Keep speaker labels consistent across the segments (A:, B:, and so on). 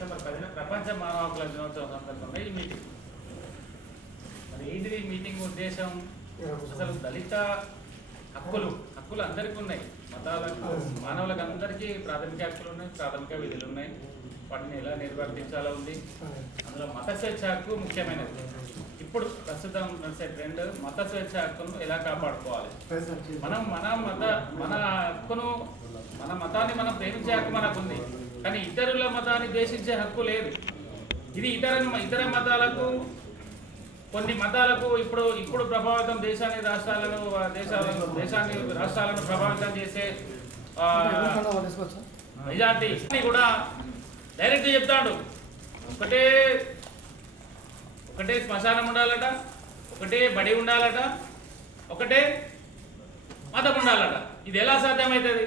A: December పదిన ప్రపంచ మానవ హక్కుల దినోత్సవం సందర్భంగా ఈ మీటింగ్. మరి ఏంటిది మీటింగ్ ఉద్దేశం? అసలు దళిత హక్కులు హక్కులు అందరికీ ఉన్నాయి. మతాలకు మానవులకు అందరికీ ప్రాథమిక హక్కులు ఉన్నాయి ప్రాథమిక విధులు ఉన్నాయి. వాటిని ఎలా నిర్వర్తించాలో ఉంది. అందులో మత స్వేచ్ఛ హక్కు ముఖ్యమైనది. ఇప్పుడు ప్రస్తుతం నడిచే ట్రెండ్ మత స్వేచ్ఛ హక్కును ఎలా కాపాడుకోవాలి? మనం మన మత మన హక్కును మన మతాన్ని మనం ప్రేమించే హక్కు మనకు ఉంది కానీ ఇతరుల మతాన్ని ద్వేషించే హక్కు లేదు. ఇది ఇతర ఇతర మతాలకు కొన్ని మతాలకు ఇప్పుడు ఇప్పుడు ప్రభావితం దేశాన్ని రాష్ట్రాలను దేశాలను దేశాన్ని రాష్ట్రాలను ప్రభావితం చేసే మెజార్టీ కూడా డైరెక్ట్ చెప్తాడు. ఒకటే ఒకటే శ్మశానం ఉండాలట ఒకటే బడి ఉండాలట ఒకటే మతం ఉండాలట. ఇది ఎలా సాధ్యమవుతుంది?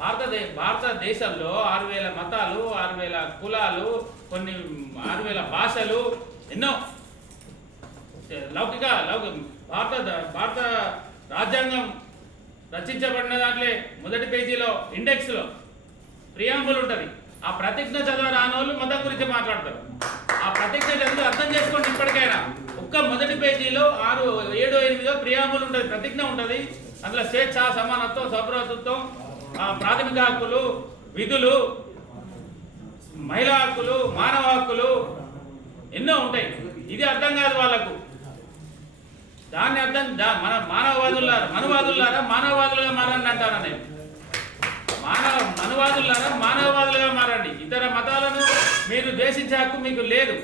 A: భారతదే భారతదేశంలో ఆరు వేల మతాలు ఆరు వేల కులాలు కొన్ని ఆరు వేల భాషలు ఎన్నో. లౌకిక లౌకిక భారత భారత రాజ్యాంగం రచించబడిన దాంట్లో మొదటి పేజీలో ఇండెక్స్లో ప్రియాంబుల్ ఉంటుంది. ఆ ప్రతిజ్ఞ చదవ రానోళ్ళు మతం గురించి మాట్లాడతారు. ఆ ప్రతిజ్ఞ చదివి అర్థం చేసుకోండి ఇప్పటికైనా. ఒక్క మొదటి పేజీలో ఆరు ఏడు ఎనిమిదో ప్రియాంబుల్ ఉంటుంది ప్రతిజ్ఞ ఉంటుంది. అందులో స్వేచ్ఛ సమానత్వం సౌభ్రతత్వం ప్రాథమిక హక్కులు విధులు మహిళా హక్కులు మానవ హక్కులు ఎన్నో ఉంటాయి. ఇది అర్థం కాదు వాళ్ళకు. దాన్ని అర్థం దా- మన మానవవాదులారా మనవాదులారా మానవవాదులుగా మారండి అంటారా నేను మానవ మనువాదులారా మానవవాదులుగా మారండి. ఇతర మతాలను మీరు ద్వేషించే హక్కు మీకు లేదు.